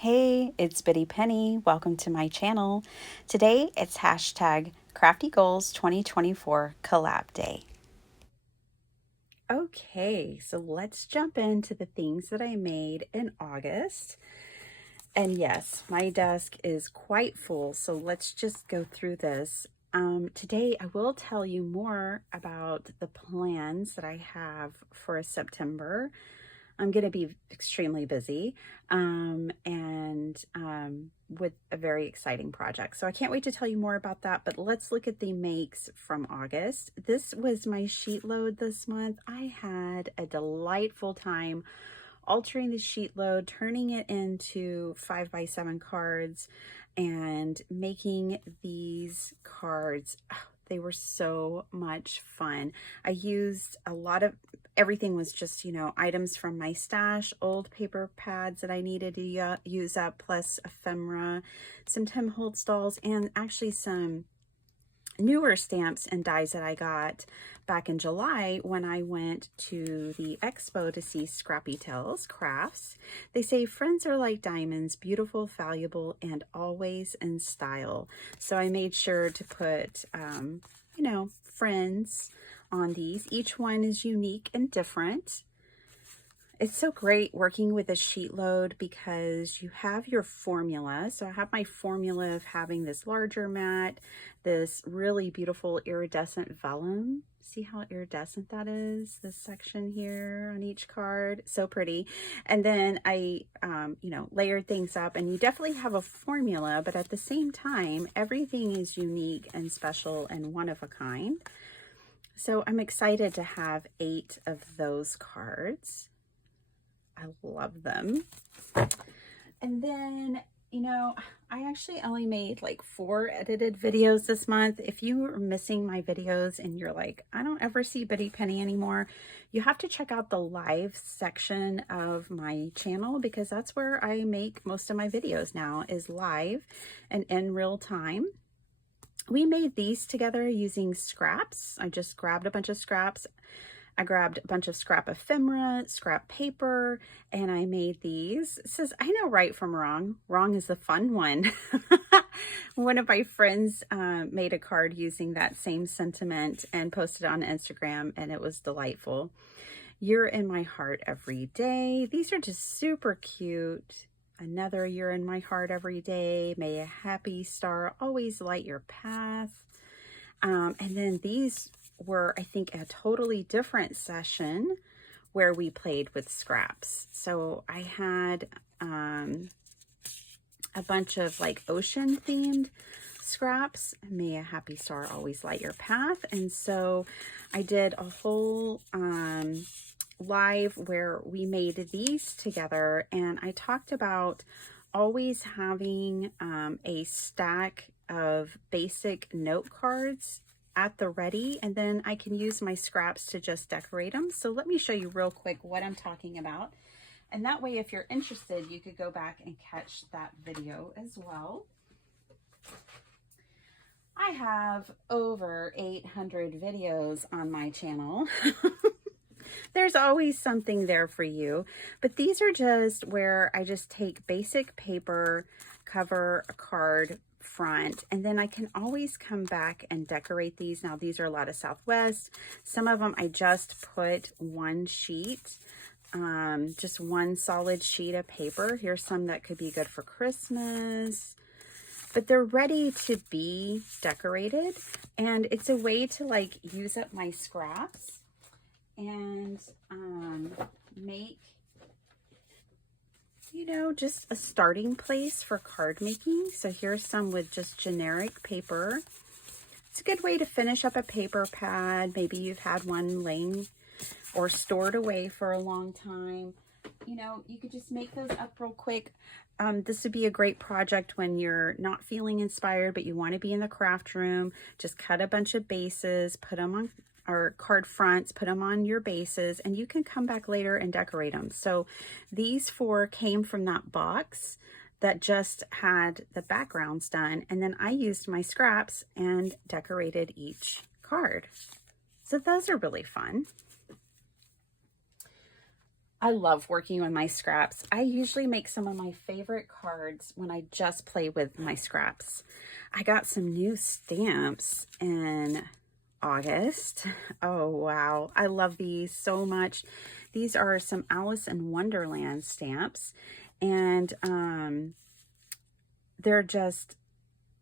Hey, it's Bitty Penny. Welcome to my channel. Today it's hashtag Crafty Goals 2024 Collab Day. Okay, so let's jump into the things that I made in August. And yes, my desk is quite full, so let's just go through this. Today I will tell you more about the plans that I have for September. I'm going to be extremely busy with a very exciting project. So I can't wait to tell you more about that, but let's look at the makes from August. This was my sheet load this month. I had a delightful time altering the sheet load, turning it into 5x7 cards and making these cards. They were so much fun. I used a lot of, everything was just, items from my stash, old paper pads that I needed to use up, plus ephemera, some Tim Holtz dolls, and actually some newer stamps and dies that I got back in July when I went to the expo to see Scrappy Tales Crafts. They say friends are like diamonds, beautiful, valuable, and always in style. So I made sure to put, friends on these. Each one is unique and different. It's so great working with a sheet load because you have your formula. So I have my formula of having this larger mat, this really beautiful iridescent vellum. See how iridescent that is? This section here on each card, so pretty. And then I, layered things up, and you definitely have a formula, but at the same time, everything is unique and special and one of a kind. So I'm excited to have 8 of those cards. I love them. And then, I actually only made like 4 edited videos this month. If you are missing my videos and you're like, I don't ever see Bitty Penny anymore, you have to check out the live section of my channel because that's where I make most of my videos now, is live and in real time. We made these together using scraps. I just grabbed a bunch of scraps. I grabbed a bunch of scrap ephemera, scrap paper, and I made these. It says, I know right from wrong. Wrong is the fun one. One of my friends made a card using that same sentiment and posted on Instagram, and it was delightful. You're in my heart every day. These are just super cute. Another you're in my heart every day. May a happy star always light your path. And then these were, I think, a totally different session where we played with scraps. So I had a bunch of like ocean themed scraps. May a happy star always light your path. And so I did a whole live where we made these together, and I talked about always having a stack of basic note cards at the ready, and then I can use my scraps to just decorate them. So let me show you real quick what I'm talking about. And that way, if you're interested, you could go back and catch that video as well. I have over 800 videos on my channel. There's always something there for you, but these are just where I just take basic paper, cover a card front, and then I can always come back and decorate these. Now these are a lot of Southwest. Some of them I just put one sheet, just one solid sheet of paper. Here's some that could be good for Christmas, but they're ready to be decorated, and it's a way to like use up my scraps and make, just a starting place for card making. So here's some with just generic paper. It's a good way to finish up a paper pad. Maybe you've had one laying or stored away for a long time. You could just make those up real quick. This would be a great project when you're not feeling inspired, but you want to be in the craft room. Just cut a bunch of bases, put them on, or card fronts, put them on your bases, and you can come back later and decorate them. So these 4 came from that box that just had the backgrounds done, and then I used my scraps and decorated each card. So those are really fun. I love working with my scraps. I usually make some of my favorite cards when I just play with my scraps. I got some new stamps in August. Oh, wow. I love these so much. These are some Alice in Wonderland stamps, and they're just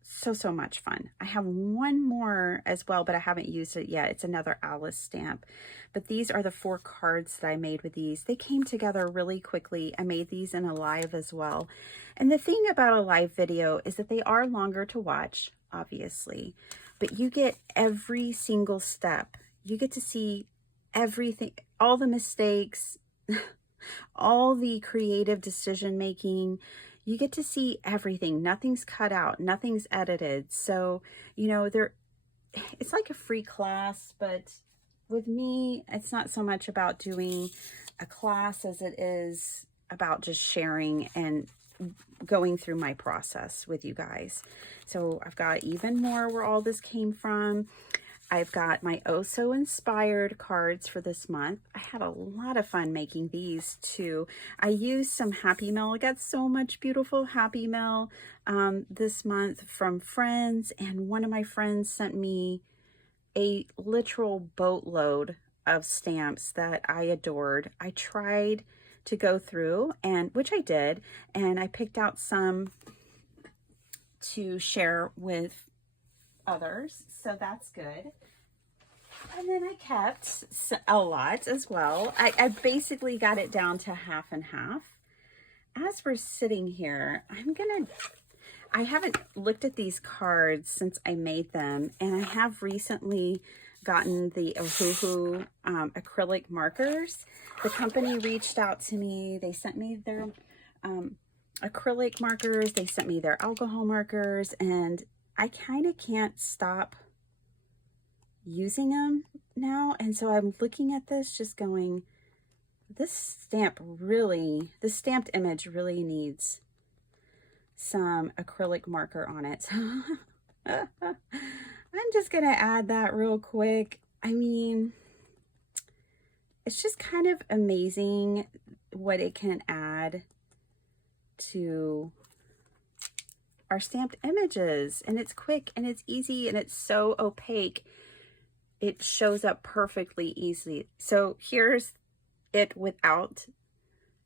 so much fun. I have one more as well, but I haven't used it yet. It's another Alice stamp. But these are the 4 cards that I made with these. They came together really quickly. I made these in a live as well. And the thing about a live video is that they are longer to watch, obviously, but you get every single step. You get to see everything, all the mistakes, all the creative decision making. You get to see everything. Nothing's cut out, nothing's edited. So, you know, it's like a free class, but with me, it's not so much about doing a class as it is about just sharing and going through my process with you guys. So I've got even more where all this came from. I've got my Oh So Inspired cards for this month. I had a lot of fun making these too. I used some Happy Mail. I got so much beautiful Happy Mail this month from friends, and one of my friends sent me a literal boatload of stamps that I adored. I tried to go through, and which I did, and I picked out some to share with others, so that's good. And then I kept a lot as well. I basically got it down to half and half. As we're sitting here, I haven't looked at these cards since I made them, and I have recently gotten the Ohuhu acrylic markers. The company reached out to me. They sent me their acrylic markers. They sent me their alcohol markers, and I kind of can't stop using them now. And so I'm looking at this just going, this stamped image really needs some acrylic marker on it. I'm just gonna add that real quick. I mean, it's just kind of amazing what it can add to our stamped images, and it's quick and it's easy and it's so opaque. It shows up perfectly easily. So here's it without,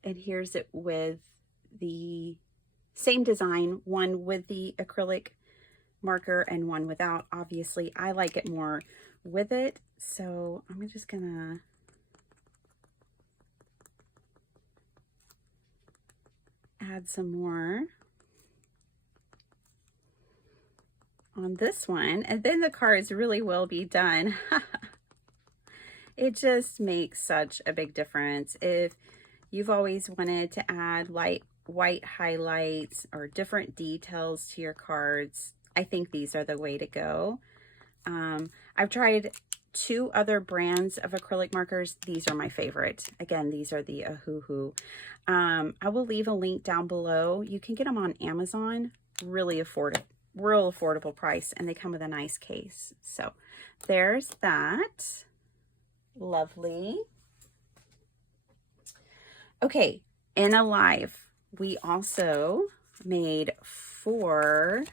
and here's it with the same design, one with the acrylic marker and one without. Obviously, I like it more with it, so I'm just gonna add some more on this one, and then the cards really will be done. It just makes such a big difference. If you've always wanted to add light white highlights or different details to your cards, I think these are the way to go. I've tried 2 other brands of acrylic markers. These are my favorite. Again, these are the Ohuhu. I will leave a link down below. You can get them on Amazon, really affordable. Real affordable price, and they come with a nice case. So there's that. Lovely. Okay, in a live, we also made 3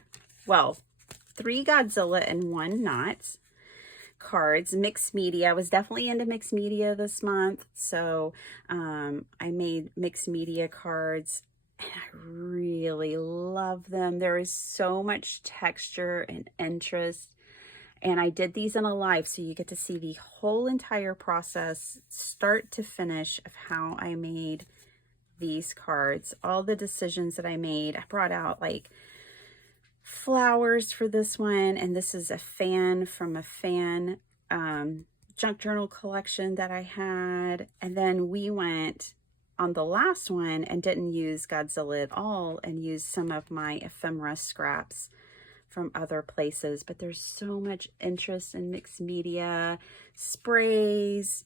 Godzilla and 1 Not cards. Mixed media. I was definitely into mixed media this month, so I made mixed media cards. And I really love them. There is so much texture and interest. And I did these in a live, so you get to see the whole entire process, start to finish, of how I made these cards. All the decisions that I made. I brought out like flowers for this one. And this is a fan from a fan junk journal collection that I had. And then we went on the last one and didn't use Godzilla at all and used some of my ephemera scraps from other places. But there's so much interest in mixed media, sprays,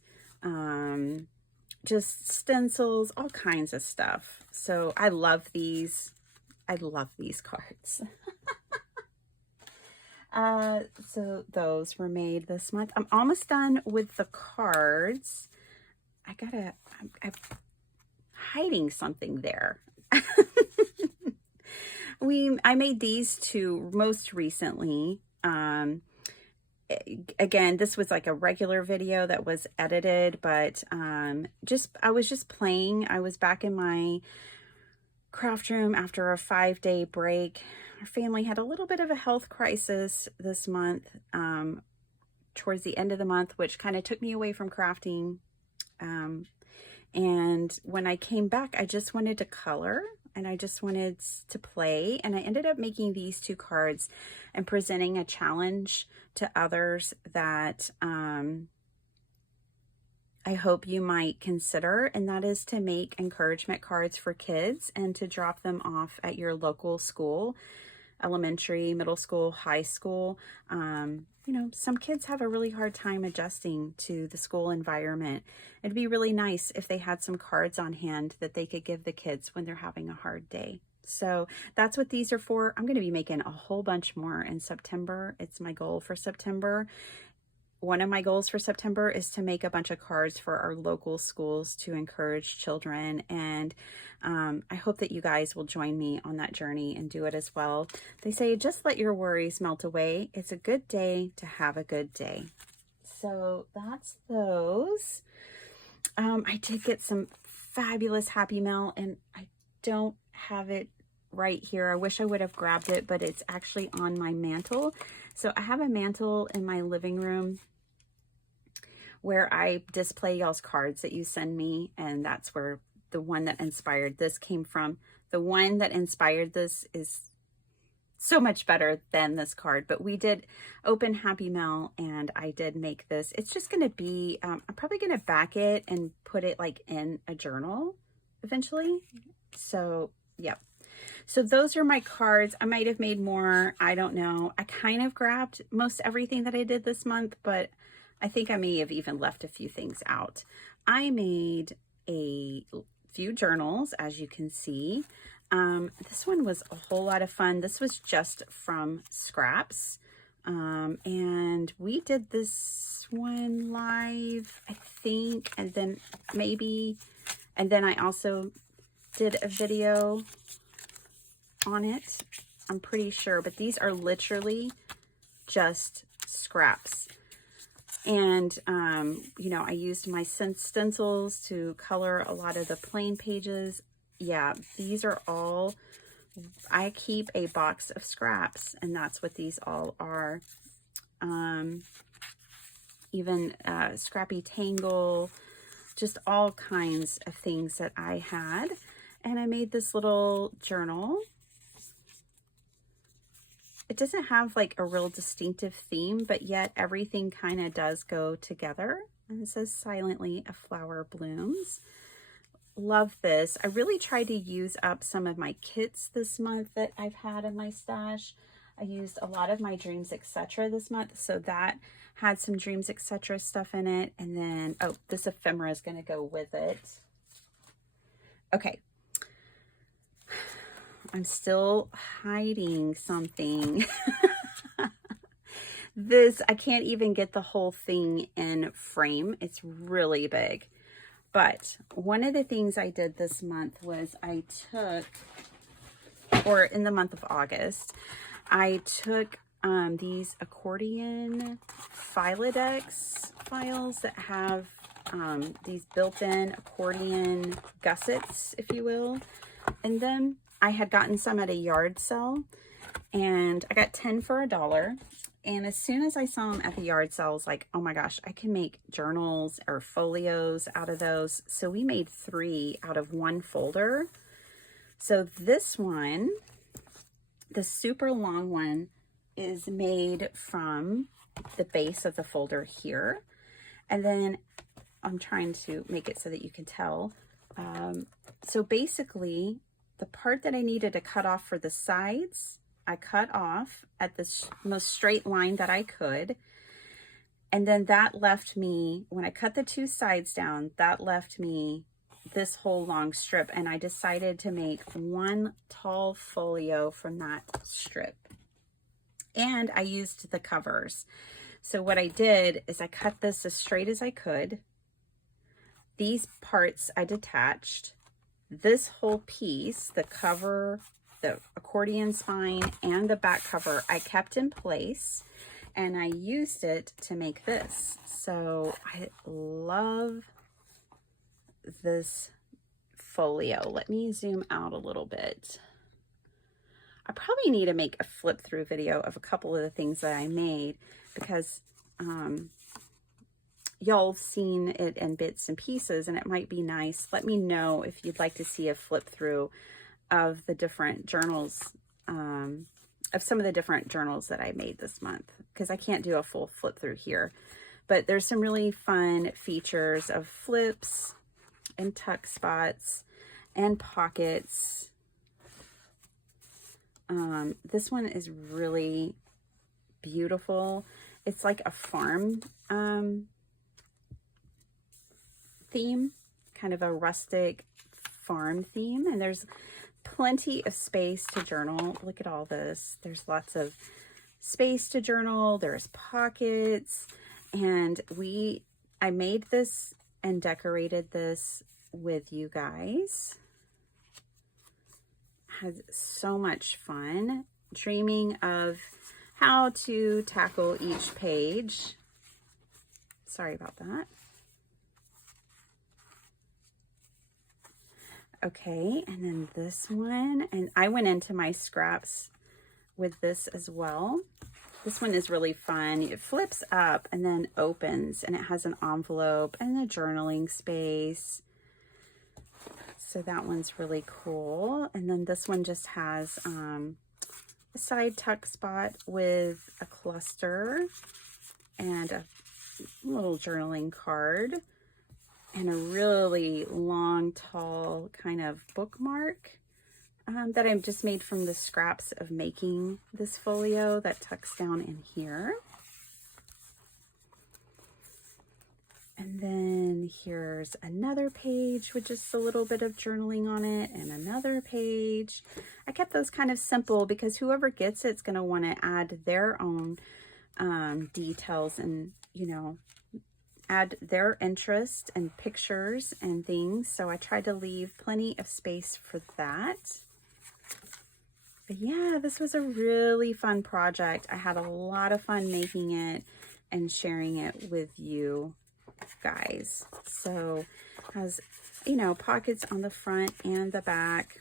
just stencils, all kinds of stuff. So I love these. I love these cards. So those were made this month. I'm almost done with the cards. hiding something there. I made these two most recently. Again, this was like a regular video that was edited, but I was just playing. I was back in my craft room after a 5-day break. Our family had a little bit of a health crisis this month, towards the end of the month, which kind of took me away from crafting. And when I came back, I just wanted to color and I just wanted to play. And I ended up making these 2 cards and presenting a challenge to others that I hope you might consider. And that is to make encouragement cards for kids and to drop them off at your local school, elementary, middle school, high school. You know, some kids have a really hard time adjusting to the school environment. It'd be really nice if they had some cards on hand that they could give the kids when they're having a hard day. So that's what these are for. I'm going to be making a whole bunch more in September. It's my goal for September. One of my goals for September is to make a bunch of cards for our local schools to encourage children. And I hope that you guys will join me on that journey and do it as well. They say, just let your worries melt away. It's a good day to have a good day. So that's those. I did get some fabulous Happy Mail and I don't have it right here. I wish I would have grabbed it, but it's actually on my mantle. So I have a mantle in my living room where I display y'all's cards that you send me, and that's where the one that inspired this came from. The one that inspired this is so much better than this card, but we did open Happy Mail and I did make this. It's just going to be, I'm probably going to back it and put it like in a journal eventually. So, yep. So those are my cards. I might have made more. I don't know. I kind of grabbed most everything that I did this month, but I think I may have even left a few things out. I made a few journals, as you can see. This one was a whole lot of fun. This was just from scraps. And we did this one live, I think, and then I also did a video on it, I'm pretty sure, but these are literally just scraps. And, you know, I used my stencils to color a lot of the plain pages. Yeah, these are all, I keep a box of scraps, and that's what these all are. Even Scrappy Tangle, just all kinds of things that I had. And I made this little journal. It doesn't have like a real distinctive theme, but yet everything kind of does go together. And it says, silently, a flower blooms. Love this. I really tried to use up some of my kits this month that I've had in my stash. I used a lot of my Dreams Etc. this month, so that had some Dreams Etc. stuff in it. And then, oh, this ephemera is going to go with it. Okay. I'm still hiding something. This, I can't even get the whole thing in frame. It's really big. But one of the things I did this month was in the month of August, I took these Accordion Filodex files that have these built-in accordion gussets, if you will, in them. I had gotten some at a yard sale, and I got 10 for $1. And as soon as I saw them at the yard sale, I was like, oh my gosh, I can make journals or folios out of those. So we made 3 out of 1 folder. So this one, the super long one, is made from the base of the folder here. And then I'm trying to make it so that you can tell. So basically, the part that I needed to cut off for the sides, I cut off at the most straight line that I could. And then that left me, when I cut the 2 sides down, that left me this whole long strip. And I decided to make 1 tall folio from that strip. And I used the covers. So what I did is I cut this as straight as I could. These parts I detached. this whole piece, the cover, the accordion spine, and the back cover, I kept in place, and I used it to make this. So I love this folio. Let me zoom out a little bit. I probably need to make a flip through video of a couple of the things that I made, because y'all have seen it in bits and pieces, and it might be nice. Let me know if you'd like to see a flip through of the different journals, of some of the different journals that I made this month, because I can't do a full flip through here. But there's some really fun features of flips and tuck spots and pockets. This one is really beautiful. It's like a farm theme, kind of a rustic farm theme, and there's plenty of space to journal. Look at all this. There's lots of space to journal. There's pockets, and I made this and decorated this with you guys. Had so much fun dreaming of how to tackle each page. Sorry about that. Okay, and then this one, and I went into my scraps with this as well. This one is really fun. It flips up and then opens, and it has an envelope and a journaling space. So that one's really cool. And then this one just has a side tuck spot with a cluster and a little journaling card and a really long, tall kind of bookmark that I've just made from the scraps of making this folio that tucks down in here. And then here's another page with just a little bit of journaling on it, and another page. I kept those kind of simple because whoever gets it's going to want to add their own details and, you know, add their interest and pictures and things. So I tried to leave plenty of space for that. But yeah, this was a really fun project. I had a lot of fun making it and sharing it with you guys. So it has, you know, pockets on the front and the back.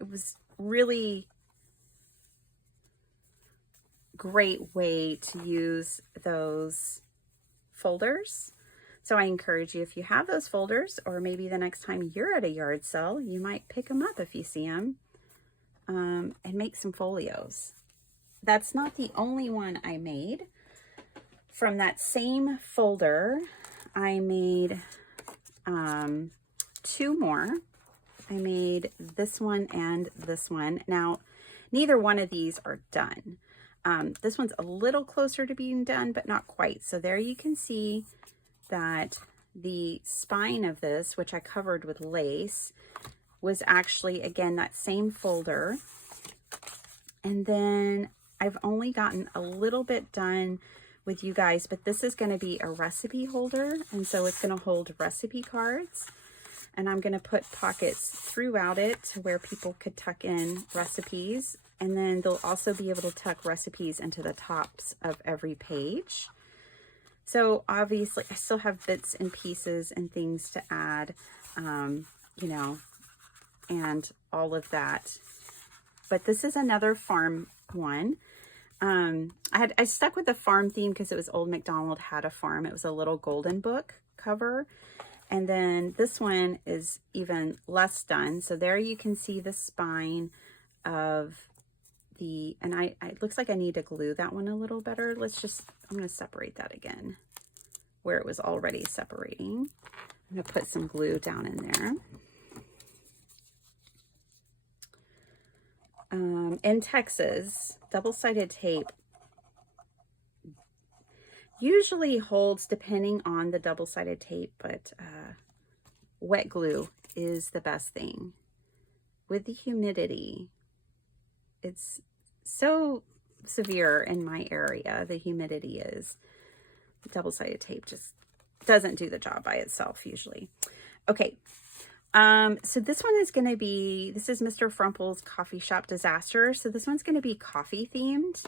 It was really great way to use those folders. So I encourage you, if you have those folders, or maybe the next time you're at a yard sale, you might pick them up if you see them, and make some folios. That's not the only one I made. From that same folder, I made 2 more. I made this one and this one. Now, neither one of these are done. This one's a little closer to being done, but not quite. So there you can see that the spine of this, which I covered with lace, was actually, again, that same folder. And then I've only gotten a little bit done with you guys, but this is going to be a recipe holder, and so it's going to hold recipe cards, and I'm going to put pockets throughout it to where people could tuck in recipes, and then they'll also be able to tuck recipes into the tops of every page. So obviously I still have bits and pieces and things to add, you know, and all of that, but this is another farm one. I stuck with the farm theme because it was Old MacDonald Had a Farm. It was a little golden book cover. And then this one is even less done. So there you can see the spine of the, and it looks like I need to glue that one a little better. I'm going to separate that again where it was already separating. I'm going to put some glue down in there. In Texas, double-sided tape usually holds depending on the double-sided tape, but wet glue is the best thing. With the humidity, it's so severe in my area, the humidity is. Double-sided tape just doesn't do the job by itself usually. Okay, So this one is going to be, this is Mr. Frumple's Coffee Shop Disaster. So this one's going to be coffee themed.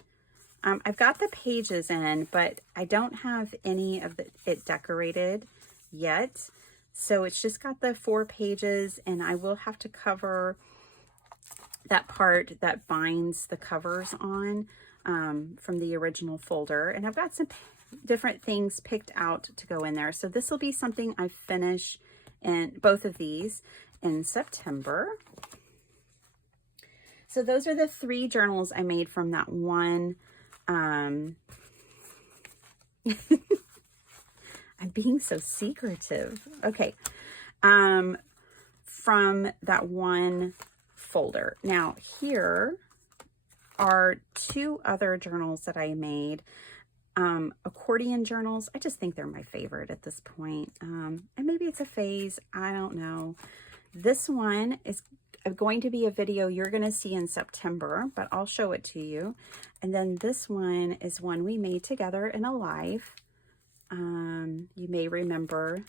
I've got the pages in, but I don't have any of it decorated yet. So it's just got the 4 pages, and I will have to cover that part that binds the covers on from the original folder. And I've got some different things picked out to go in there. So this will be something I finish in both of these in September. So those are the 3 journals I made from that one. I'm being so secretive. Okay. From that one folder. Now here are 2 other journals that I made. Accordion journals. I just think they're my favorite at this point. And maybe it's a phase. I don't know. This one is going to be a video you're going to see in September, but I'll show it to you. And then this one is one we made together in a live. You may remember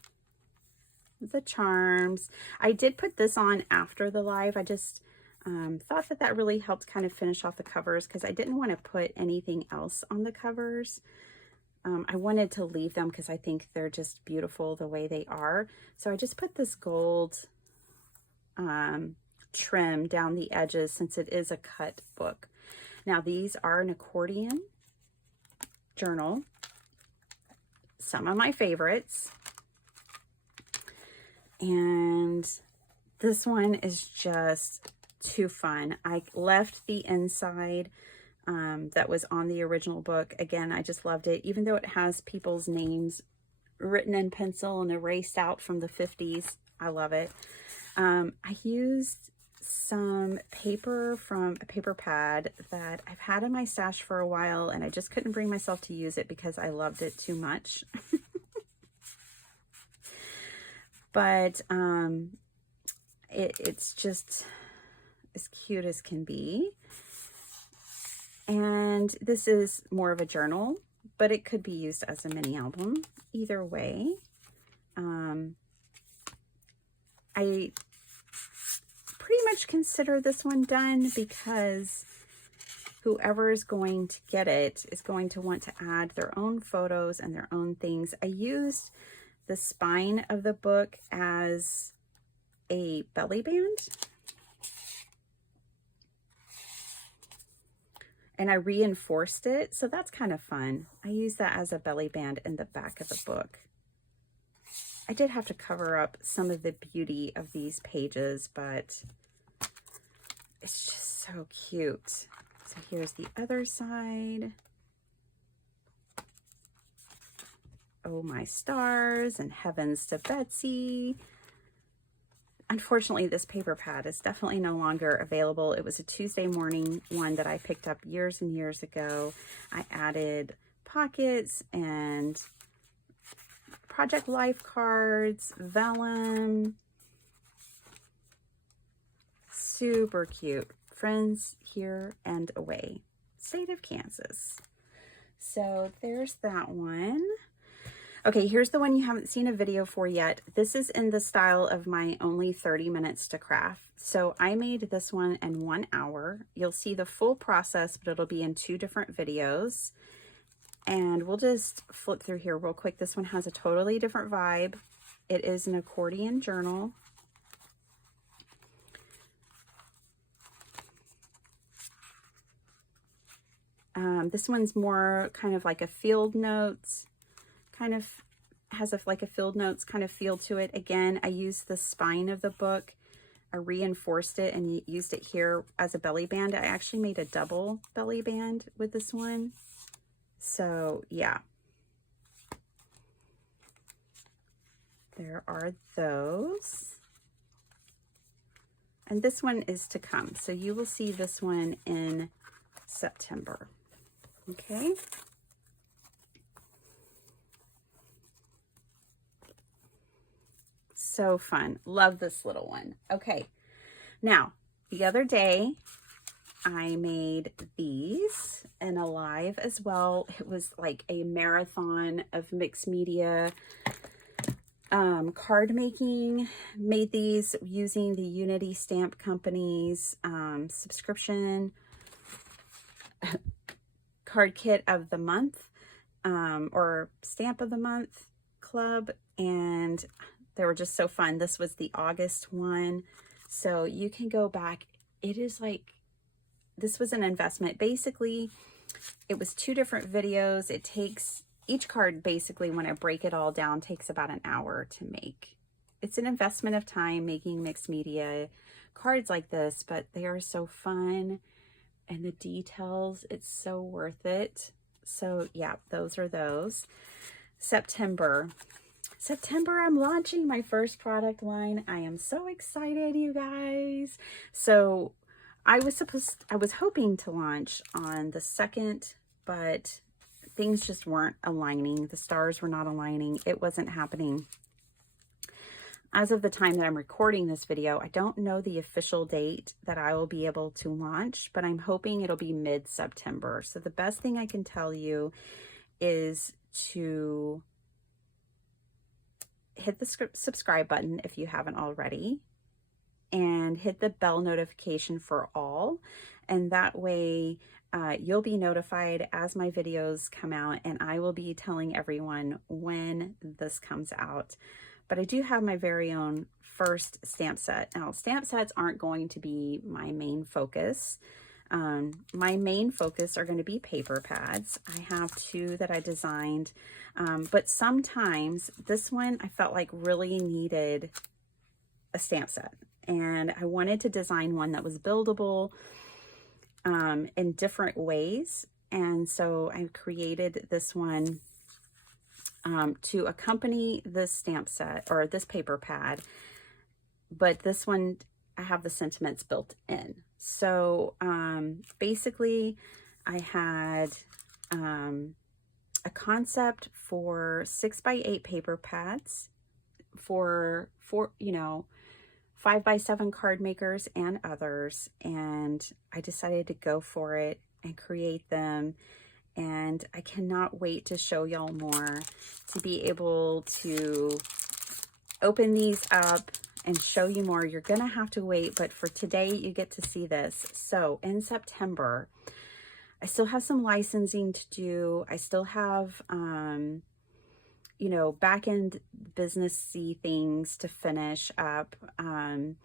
the charms. I did put this on after the live. I just thought that really helped kind of finish off the covers because I didn't want to put anything else on the covers. I wanted to leave them because I think they're just beautiful the way they are. So I just put this gold trim down the edges since it is a cut book. Now these are an accordion journal. Some of my favorites. And this one is just too fun. I left the inside that was on the original book. Again, I just loved it. Even though it has people's names written in pencil and erased out from the 50s. I love it. I used some paper from a paper pad that I've had in my stash for a while, and I just couldn't bring myself to use it because I loved it too much. But it's just as cute as can be. And this is more of a journal, but it could be used as a mini album. Either way, I pretty much consider this one done because whoever is going to get it is going to want to add their own photos and their own things. I used the spine of the book as a belly band. And I reinforced it, so that's kind of fun. I use that as a belly band in the back of the book. I did have to cover up some of the beauty of these pages, but it's just so cute. So here's the other side. Oh my stars and heavens to Betsy. Unfortunately, this paper pad is definitely no longer available. It was a Tuesday morning one that I picked up years and years ago. I added pockets and Project Life cards, vellum. Super cute. Friends here and away. State of Kansas. So there's that one. Okay, here's the one you haven't seen a video for yet. This is in the style of my only 30 minutes to craft. So I made this one in 1 hour. You'll see the full process, but it'll be in 2 different videos. And we'll just flip through here real quick. This one has a totally different vibe. It is an accordion journal. This one's more kind of like a field notes, kind of has like a field notes kind of feel to it. Again, I used the spine of the book. I reinforced it and used it here as a belly band. I actually made a double belly band with this one. So yeah, there are those. And this one is to come. So you will see this one in September. Okay. So fun. Love this little one. Okay. Now, the other day, I made these in a live as well. It was like a marathon of mixed media card making. Made these using the Unity Stamp Company's subscription card kit of the month, or stamp of the month club, and they were just so fun. This was the August one, so you can go back. It is like, this was an investment. Basically, it was 2 different videos. It takes, each card basically, when I break it all down, takes about an hour to make. It's an investment of time making mixed media cards like this, but they are so fun, and the details, it's so worth it. So yeah, those are those. September, I'm launching my first product line. I am so excited, you guys. So I was hoping to launch on the 2nd, but things just weren't aligning. The stars were not aligning. It wasn't happening. As of the time that I'm recording this video, I don't know the official date that I will be able to launch, but I'm hoping it'll be mid-September. So the best thing I can tell you is to hit the subscribe button if you haven't already, and hit the bell notification for all. And that way you'll be notified as my videos come out, and I will be telling everyone when this comes out. But I do have my very own first stamp set. Now, stamp sets aren't going to be my main focus. My main focus are going to be paper pads. I have 2 that I designed, but sometimes this one I felt like really needed a stamp set, and I wanted to design one that was buildable in different ways. And so I created this one to accompany this stamp set, or this paper pad, but this one I have the sentiments built in. So basically I had a concept for 6x8 paper pads for you know, 5x7 card makers and others, and I decided to go for it and create them. And I cannot wait to show y'all more, to be able to open these up and show you more. You're gonna have to wait, but for today you get to see this. So in September, I still have some licensing to do. I still have you know, back-end businessy things to finish up, and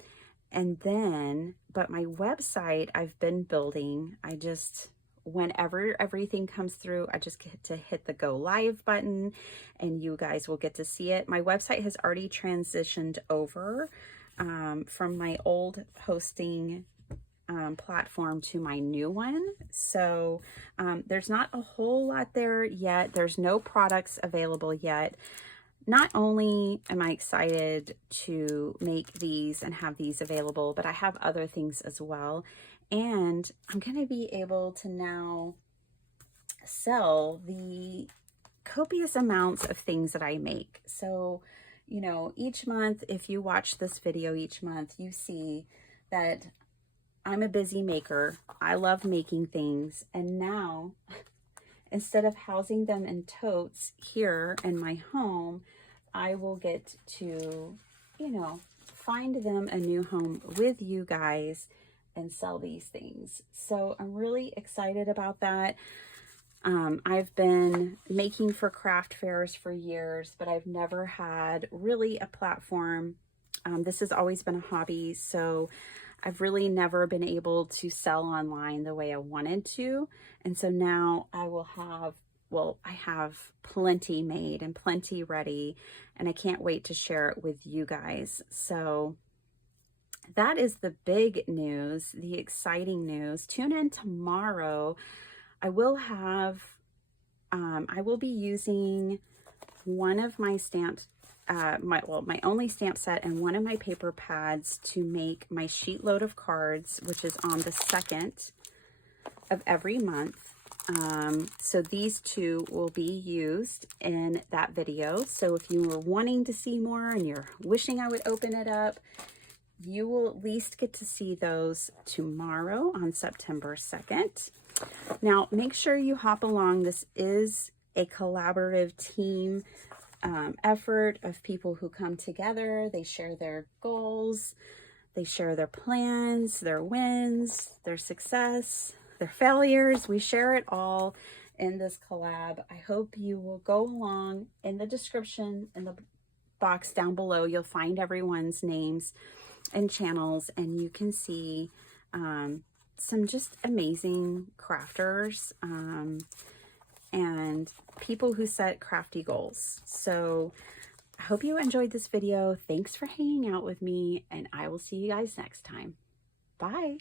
then, but my website I've been building. I just, whenever everything comes through, I just get to hit the go live button and you guys will get to see it. My website has already transitioned over from my old hosting platform to my new one. So there's not a whole lot there yet. There's no products available yet. Not only am I excited to make these and have these available, but I have other things as well. And I'm going to be able to now sell the copious amounts of things that I make. So, you know, each month, if you watch this video each month, you see that I'm a busy maker. I love making things. And now, instead of housing them in totes here in my home, I will get to, you know, find them a new home with you guys and sell these things. So I'm really excited about that. I've been making for craft fairs for years, but I've never had really a platform. This has always been a hobby, so I've really never been able to sell online the way I wanted to. And so now I will have, well, I have plenty made and plenty ready, and I can't wait to share it with you guys. So that is the big news, the exciting news. Tune in tomorrow. I will have, I will be using one of my stamps, my only stamp set and one of my paper pads to make my sheet load of cards, which is on the 2nd of every month. So these 2 will be used in that video. So if you were wanting to see more and you're wishing I would open it up, you will at least get to see those tomorrow on September 2nd. Now, make sure you hop along. This is a collaborative team effort of people who come together. They share their goals, they share their plans, their wins, their success, their failures. We share it all in this collab. I hope you will go along. In the description, in the box down below, you'll find everyone's names and channels, and you can see some just amazing crafters and people who set crafty goals. So I hope you enjoyed this video. Thanks for hanging out with me, and I will see you guys next time. Bye.